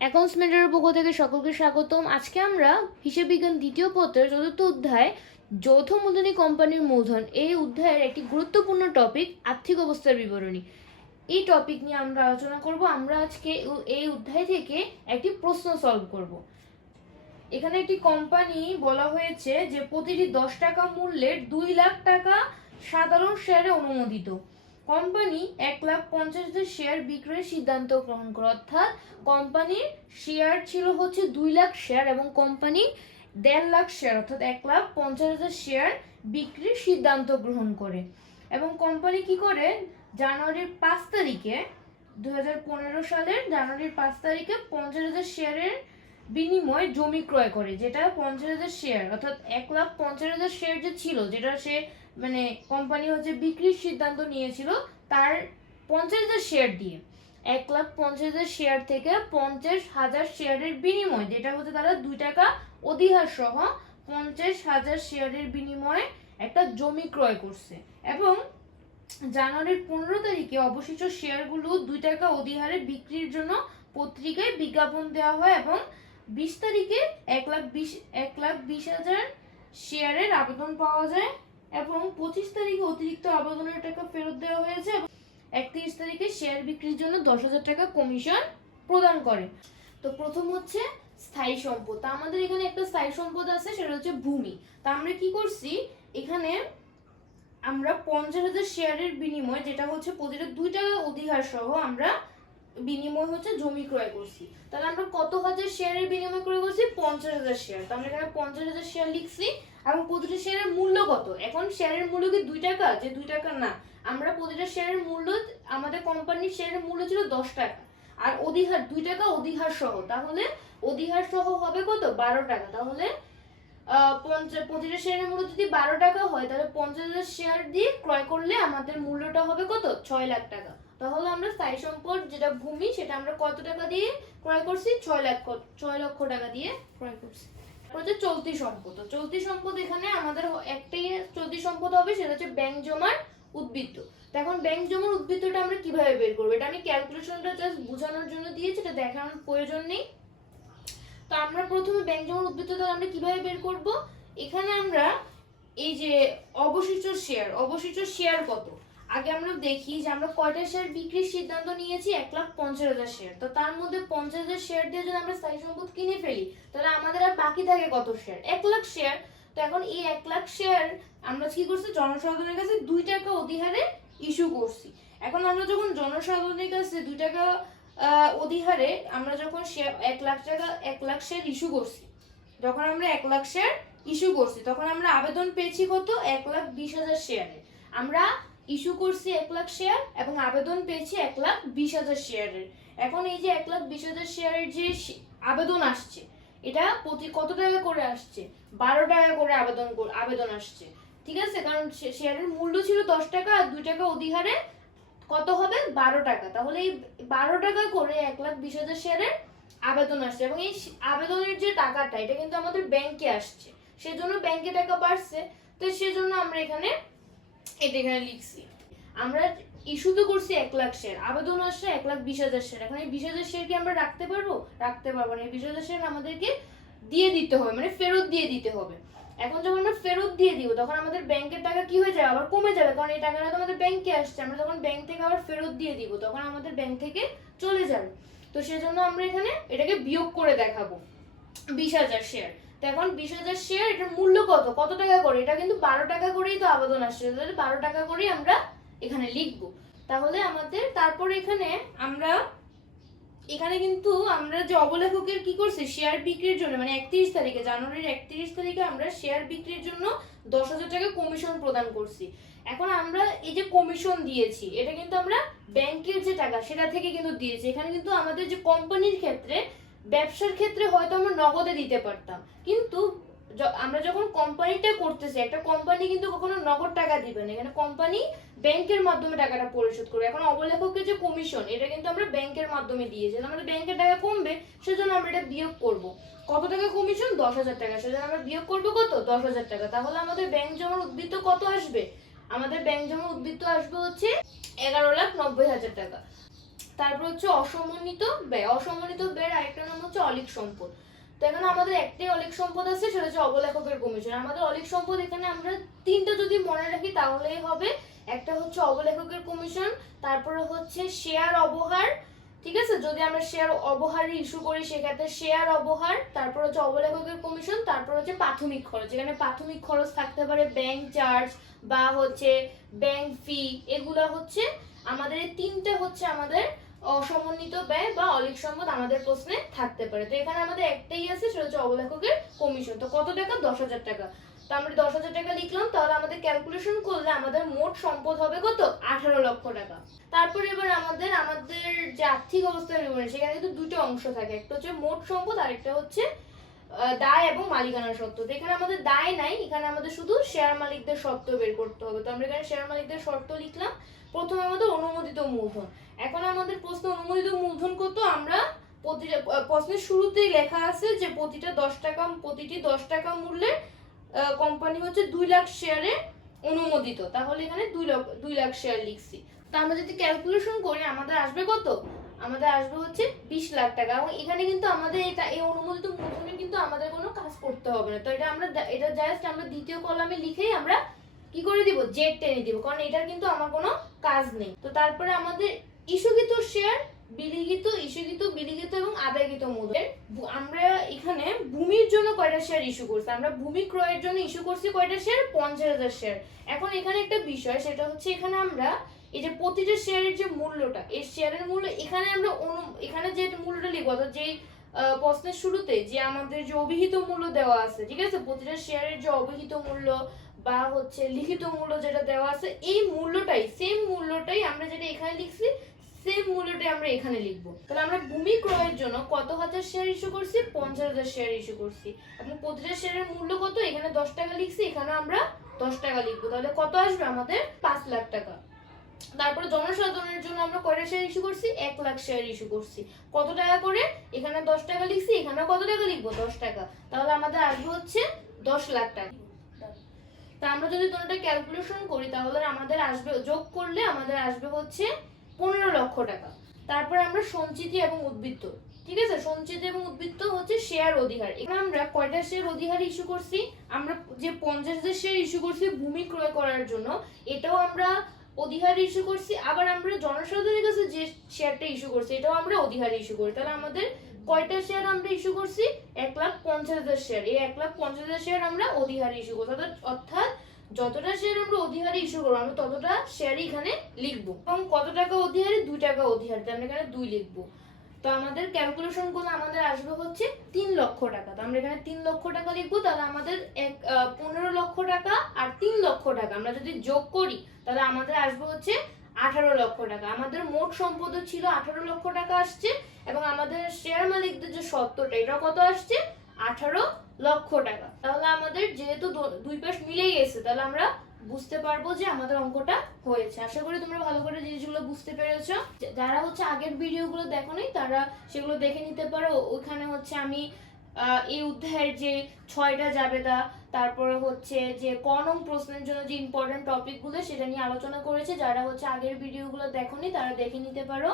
অ্যাকাউন্টসমেন্টের পক্ষ থেকে সকলকে স্বাগতম। আজকে আমরা হিসেব বিজ্ঞান দ্বিতীয় পত্রের চতুর্থ অধ্যায়, যৌথ মূলধনী কোম্পানির মূলধন এই অধ্যায়ের একটি গুরুত্বপূর্ণ টপিক আর্থিক অবস্থার বিবরণী। এই টপিক নিয়ে আমরা আলোচনা করব। আমরা আজকে এই অধ্যায় থেকে একটি প্রশ্ন সলভ করব। এখানে একটি কোম্পানি বলা হয়েছে যে প্রতিটি দশ টাকা মূল্যের দুই লাখ টাকা সাধারণ শেয়ারে অনুমোদিত। কোম্পানি এক লাখ পঞ্চাশ হাজার শেয়ার বিক্রয়ের সিদ্ধান্ত গ্রহণ করে। অর্থাৎ কোম্পানির শেয়ার ছিল হচ্ছে দুই লাখ শেয়ার এবং কোম্পানি দেড় লাখ শেয়ার অর্থাৎ এক লাখ পঞ্চাশ হাজার শেয়ার বিক্রির সিদ্ধান্ত গ্রহণ করে। এবং কোম্পানি কি করে? জানুয়ারির পাঁচ তারিখে, দুই হাজার পনেরো সালের জানুয়ারির পাঁচ তারিখে পঞ্চাশ হাজার শেয়ারের বিনিময়ে জমি ক্রয় করে, যেটা পঞ্চাশ হাজার শেয়ার অর্থাৎ এক লাখ পঞ্চাশ হাজার শেয়ার যে ছিল, যেটা সে মানে কোম্পানি হচ্ছে বিক্রির সিদ্ধান্ত নিয়েছিল তার পঞ্চাশ হাজার শেয়ার দিয়ে। এক লাখ পঞ্চাশ হাজার শেয়ার থেকে পঞ্চাশ হাজার শেয়ারের বিনিময়, যেটা হচ্ছে তারা দুই টাকা অধিহার সহ পঞ্চাশ হাজার শেয়ারের বিনিময়ে একটা জমি ক্রয় করছে। এবং জানুয়ারির পনেরো তারিখে অবশিষ্ট শেয়ারগুলো দুই টাকা অধিহারে বিক্রির জন্য পত্রিকায় বিজ্ঞাপন দেওয়া হয় এবং বিশ তারিখে এক লাখ বিশ, এক লাখ বিশ হাজার শেয়ারের আবেদন পাওয়া যায়। এবং পঁচিশ তারিখে অতিরিক্ত আবেদনের টাকা ফেরত দেওয়া হয়েছে একত্রিশ তারিখে শেয়ার বিক্রির জন্য দশ হাজার টাকা কমিশন প্রদান করে। তো প্রথম হচ্ছে স্থায়ী সম্পদ। তা আমাদের এখানে একটা স্থায়ী সম্পদ আছে, সেটা হচ্ছে ভূমি। তা আমরা কি করছি? এখানে আমরা পঞ্চাশ হাজার শেয়ারের বিনিময় যেটা হচ্ছে প্রতিটা দুই টাকা অধিকার সহ আমরা বিনিময় হচ্ছে জমি ক্রয় করছি। তাহলে আমরা কত হাজার শেয়ারের বিনিময় ক্রয় করছি? পঞ্চাশ হাজার শেয়ার তো আমরা এখানে পঞ্চাশ হাজার শেয়ার লিখছি। এবং প্রতিটা শেয়ারের মূল্য কত? এখন শেয়ারের মূল্য কি দুই টাকা? যে দুই টাকা না। আমরা প্রতিটা শেয়ারের মূল্য আমাদের কোম্পানির শেয়ারের মূল্য ছিল দশ টাকা। আর অধিহার দুই টাকা অধিহার সহ। তাহলে অধিহার সহ হবে কত? বারো টাকা। তাহলে আহ, পঞ্চা- প্রতিটা শেয়ারের মূল্য যদি বারো টাকা হয় তাহলে পঞ্চাশ হাজার শেয়ার দিয়ে ক্রয় করলে আমাদের মূল্যটা হবে কত? ছয় লাখ টাকা। তাহলে আমরা স্থায়ী সম্পদ যেটা ভূমি সেটা আমরা কত টাকা দিয়ে ক্রয় করছি? ছয় লাখ ছয় লক্ষ টাকা দিয়ে ক্রয় করছি। হচ্ছে চলতি সম্পদ। চলতি সম্পদ এখানে আমাদের একটাই চলতি সম্পদ হবে, সেটা হচ্ছে ব্যাংক জমার উদ্বৃত্ত। এখন ব্যাংক জমার উদ্বৃত্তটা আমরা কীভাবে বের করব? এটা আমি ক্যালকুলেশনটা জাস্ট বোঝানোর জন্য দিয়েছি, এটা দেখানোর প্রয়োজন নেই। তো আমরা প্রথমে ব্যাংক জমার উদ্বৃত্তটা আমরা কীভাবে বের করব? এখানে আমরা এই যে অবশিষ্ট শেয়ার অবশিষ্ট শেয়ার কত? আগে আমরা দেখি যে আমরা কয়টা শেয়ার বিক্রির সিদ্ধান্ত নিয়েছি? এক লাখ পঞ্চাশ হাজার শেয়ার তো তার মধ্যে পঞ্চাশ হাজার শেয়ার দিয়ে যদি আমরা স্থায়ী সম্পদ কিনে ফেলি, তাহলে আমাদের আর বাকি থাকে কত শেয়ার এক লাখ শেয়ার তো এখন এই এক লাখ শেয়ার আমরা কি করছি? জনসাধারণের কাছে দুই টাকা অধিহারে ইস্যু করছি। এখন আমরা যখন জনসাধারণের কাছে দুই টাকা অধিহারে আমরা যখন শেয়ার এক লাখ টাকা, এক লাখ শেয়ার ইস্যু করছি, যখন আমরা এক লাখ শেয়ার ইস্যু করছি, তখন আমরা আবেদন পেয়েছি কত? এক লাখ বিশ হাজার শেয়ারে আমরা ইস্যু করছি এক লাখ শেয়ার এবং আবেদন পেয়েছি এক লাখ বিশ হাজার শেয়ারের। এখন এই যে এক লাখ বিশ হাজার শেয়ারের যে আবেদন আসছে, এটা প্রতি কত টাকা করে আসছে? বারো টাকা করে আবেদন আবেদন আসছে। ঠিক আছে? কারণ শেয়ারের মূল্য ছিল দশ টাকা, আর দুই টাকা অধিহারে কত হবে? বারো টাকা। তাহলে এই বারো টাকা করে এক লাখ বিশ হাজার শেয়ারের আবেদন আসছে এবং এই আবেদনের যে টাকাটা, এটা কিন্তু আমাদের ব্যাংকে আসছে। সেজন্য ব্যাংকে টাকা বাড়ছে। তো সেজন্য আমরা এখানে এটা এখানে লিখছি। আমরা ইস্যু তো করছি এক লাখ শেয়ার আবেদন আসছে এক লাখ বিশ হাজার শেয়ার এখন এই বিশ হাজার শেয়ার কি আমরা রাখতে পারব? রাখতে পারব না। এই বিশ হাজার শেয়ার আমাদেরকে দিয়ে দিতে হবে মানে ফেরত দিয়ে দিতে হবে। এখন যখন আমরা ফেরত দিয়ে দিব, তখন আমাদের ব্যাংকের টাকা কি হয়ে যাবে? আবার কমে যাবে, কারণ এই টাকাটা তো আমাদের ব্যাংকে আসছে। আমরা যখন ব্যাংক থেকে আবার ফেরত দিয়ে দিব, তখন আমাদের ব্যাংক থেকে চলে যাবে। তো সেজন্য আমরা এখানে এটাকে বিয়োগ করে দেখাবো। বিশ হাজার শেয়ার তো এখন বিশ হাজার শেয়ার এটার মূল্য কত? কত টাকা করে? এটা কিন্তু বারো টাকা করেই তো আবেদন আসছে। তাহলে বারো টাকা করেই আমরা এখানে লিখব। তাহলে আমাদের তারপরে এখানে আমরা, এখানে কিন্তু আমরা যে অবলেখকের কি করছি? শেয়ার বিক্রির জন্য মানে একত্রিশ তারিখে, জানুয়ারির একত্রিশ তারিখে আমরা শেয়ার বিক্রির জন্য দশ হাজার টাকা কমিশন প্রদান করছি। এখন আমরা এই যে কমিশন দিয়েছি, এটা কিন্তু আমরা ব্যাংকের যে টাকা, সেটা থেকে কিন্তু দিয়েছি। এখানে কিন্তু আমাদের যে কোম্পানির ক্ষেত্রে ব্যবসার ক্ষেত্রে হয়তো আমরা নগদে দিতে পারতাম। কিন্তু আমরা যখন কোম্পানিটা করতেছি, একটা কোম্পানি কিন্তু কখনো নগদ টাকা দিবে না। এখানে কোম্পানি ব্যাংকের মাধ্যমে টাকাটা পরিশোধ করবে। এখন অবলেখকের যে কমিশন এটা কিন্তু আমরা ব্যাংকের মাধ্যমে দিয়েছি। আমাদের ব্যাংকের টাকা কমবে, সেজন্য আমরা এটা বিয়োগ করব। কত টাকা কমিশন দশ হাজার টাকা। সেজন্য আমরা বিয়োগ করব কত? দশ হাজার টাকা। তাহলে আমাদের ব্যাংক জমার উদ্বৃত্ত কত আসবে? আমাদের ব্যাংক জমা উদ্বৃত্ত আসবে হচ্ছে এগারো লাখ নব্বই হাজার টাকা। তারপর হচ্ছে অসমন্বিত ব্যয়। অসমন্বিত ব্যয়ের আরেকটা নাম হচ্ছে অলিক সম্পদ। তো এখানে আমাদের একটাই অলিক সম্পদ আছে, সেটা হচ্ছে অবলেখকের কমিশন। আমাদের অলিক সম্পদ এখানে আমরা তিনটা যদি মনে রাখি, তাহলেই হবে। একটা হচ্ছে অবলেখকের কমিশন, তারপরে হচ্ছে শেয়ার অবহার, ঠিক আছে? যদি আমরা শেয়ার অবহার ইস্যু করি, সেক্ষেত্রে শেয়ার অবহার, তারপর হচ্ছে অবলেখকের কমিশন, তারপর হচ্ছে প্রাথমিক খরচ। এখানে প্রাথমিক খরচ থাকতে পারে ব্যাংক চার্জ বা হচ্ছে ব্যাংক ফি এগুলো হচ্ছে আমাদের তিনটে হচ্ছে আমাদের অসমন্বিত ব্যয় বা অলিক সম্পদ আমাদের প্রশ্নে থাকতে পারে। তো এখানে আমাদের একটাই আছে, সেটা হচ্ছে অবলেখকের কমিশন তো কত টাকা? দশ হাজার টাকা। তো আমরা দশ হাজার টাকা লিখলাম, তাহলে আমাদের ক্যালকুলেশন করলে আমাদের মোট সম্পদ হবে কত? আঠারো লক্ষ টাকা। তারপর এবার আমাদের আমাদের যে আর্থিক অবস্থার বিবরণী সেখানে কিন্তু দুটো অংশ থাকে। একটা হচ্ছে মোট সম্পদ, আর একটা হচ্ছে দায় এবং মালিকানা সত্ত্ব তো এখানে আমাদের দায় নাই, এখানে আমাদের শুধু শেয়ার মালিকদের সত্ত্ব বের করতে হবে। তো আমরা এখানে শেয়ার মালিকদের শর্ত লিখলাম। প্রথমে আমাদের অনুমোদিত মূলধন। এখন আমাদের প্রশ্ন অনুমোদিত মূলধন কত? আমরা প্রতিটা প্রশ্নের শুরুতেই লেখা আছে যে প্রতিটা দশ টাকা, প্রতিটি দশ টাকা মূল্যের কোম্পানি হচ্ছে দুই লাখ শেয়ারে অনুমোদিত। তাহলে এখানে দুই লাখ দুই লাখ শেয়ার লিখছি। তা আমরা যদি ক্যালকুলেশন করি, আমাদের আসবে কত? আমাদের আসবে হচ্ছে বিশ লাখ টাকা। এবং এখানে কিন্তু আমাদের এটা, এই অনুমোদিত মূলধনে কিন্তু আমাদের কোনো কাজ করতে হবে না। তো এটা আমরা এটা জাস্ট আমরা দ্বিতীয় কলামে লিখেই আমরা কি করে দিব? জেড টেনে দিব। কারণ এটার কিন্তু আমার কোনো কাজ নেই। তো তারপরে আমাদের ইস্যুকৃত শেয়ার বিলিখিত ইস্যুকৃত বিলিখিত এবং আদায়কৃত মূল্যের আমরা এখানে ভূমির জন্য কয়টা শেয়ার ইস্যু করছি? আমরা ভূমি ক্রয়ের জন্য ইস্যু করছি কয়টা শেয়ার? পঞ্চাশ হাজার শেয়ার। এখন এখানে একটা বিষয়, সেটা হচ্ছে এখানে আমরা এই যে প্রতিটা শেয়ারের যে মূল্যটা, এই শেয়ারের মূল্য, এখানে আমরা অনু এখানে যে মূল্যটা লিখব, অর্থাৎ যেই প্রশ্নের শুরুতে যে আমাদের যে অভিহিত মূল্য দেওয়া আছে, ঠিক আছে? প্রতিটা শেয়ারের যে অভিহিত মূল্য বা হচ্ছে লিখিত মূল্য যেটা দেওয়া আছে, এই মূল্যটাই সেম মূল্যটাই আমরা যেটা এখানে লিখছি সেম মূল্যটাই আমরা এখানে লিখব। তাহলে আমরা ভূমি ক্রয়ের জন্য কত হাজার শেয়ার ইস্যু করছি? পঞ্চাশ হাজার শেয়ার ইস্যু করছি। এবং প্রতিটা শেয়ারের মূল্য কত? এখানে দশ টাকা লিখছি, এখানে আমরা দশ টাকা লিখব। তাহলে কত আসবে আমাদের? পাঁচ লাখ টাকা। তারপরে জনসাধারণের জন্য আমরা কয়টা শেয়ার ইস্যু করছি? এক লাখ শেয়ার ইস্যু করছি। কত টাকা করে? এখানে দশ টাকা লিখছি এখানে কত টাকা লিখব? দশ টাকা। তাহলে আমাদের আসবে হচ্ছে দশ লাখ টাকা। তা আমরা যদি তোমরা ক্যালকুলেশন করি, তাহলে আমাদের আসবে, যোগ করলে আমাদের আসবে হচ্ছে পনেরো লক্ষ টাকা। তারপরে আমরা সঞ্চিতি এবং উদ্বৃত্ত। ঠিক আছে? সঞ্চিতি এবং উদ্বৃত্ত হচ্ছে শেয়ার অধিকার এখানে আমরা কয়টা শেয়ার অধিকার ইস্যু করছি? আমরা যে পঞ্চাশ হাজার শেয়ার ইস্যু করছি ভূমি ক্রয় করার জন্য, এটাও আমরা অধিকার ইস্যু করছি। আবার আমরা জনসাধারণের কাছে যে শেয়ারটা ইস্যু করছি, এটাও আমরা অধিকার ইস্যু করি। তাহলে আমাদের কয়টা শেয়ার আমরা ইস্যু করছি? এক লাখ পঞ্চাশ হাজার শেয়ার এই এক লাখ পঞ্চাশ হাজার শেয়ার আমরা অধিকার ইস্যু করছি। অর্থাৎ অর্থাৎ যতটা শেয়ার আমরা অধিকারে ইস্যু করব আমরা ততটা শেয়ারই এখানে লিখব। এবং কত টাকা অধিকারে দুই টাকা অধিকারে তো আমরা এখানে দুই লিখব। তো আমাদের ক্যালকুলেশন করলে আমাদের আসবে হচ্ছে তিন লক্ষ টাকা। তো আমরা এখানে তিন লক্ষ টাকা লিখব, তাহলে আমাদের এক পনেরো লক্ষ টাকা আর তিন লক্ষ টাকা। আমরা যদি যোগ করি, তাহলে আমাদের আসবে হচ্ছে আঠারো লক্ষ টাকা। আমাদের মোট সম্পদ ছিল আঠারো লক্ষ টাকা আসছে, এবং আমাদের শেয়ার মালিকদের যে সত্তরটা এটা কত আসছে? আঠারো লক্ষ টাকা। তাহলে আমাদের যেহেতু দুই পাশ মিলে গেছে, তাহলে আমরা বুঝতে পারব যে আমাদের অঙ্কটা হয়েছে। আশা করি তোমরা ভালো করে জিনিসগুলো বুঝতে পেরেছ। যারা হচ্ছে আগের ভিডিওগুলো দেখোনি, তারা সেগুলো দেখে নিতে পারো। ওখানে হচ্ছে আমি এই অধ্যায়ের যে ছয়টা জাবেদা, তারপরে হচ্ছে যে ক নং প্রশ্নের জন্য যে ইম্পর্টেন্ট টপিকগুলো সেটা নিয়ে আলোচনা করেছে। যারা হচ্ছে আগের ভিডিওগুলো দেখোনি, তারা দেখে নিতে পারো।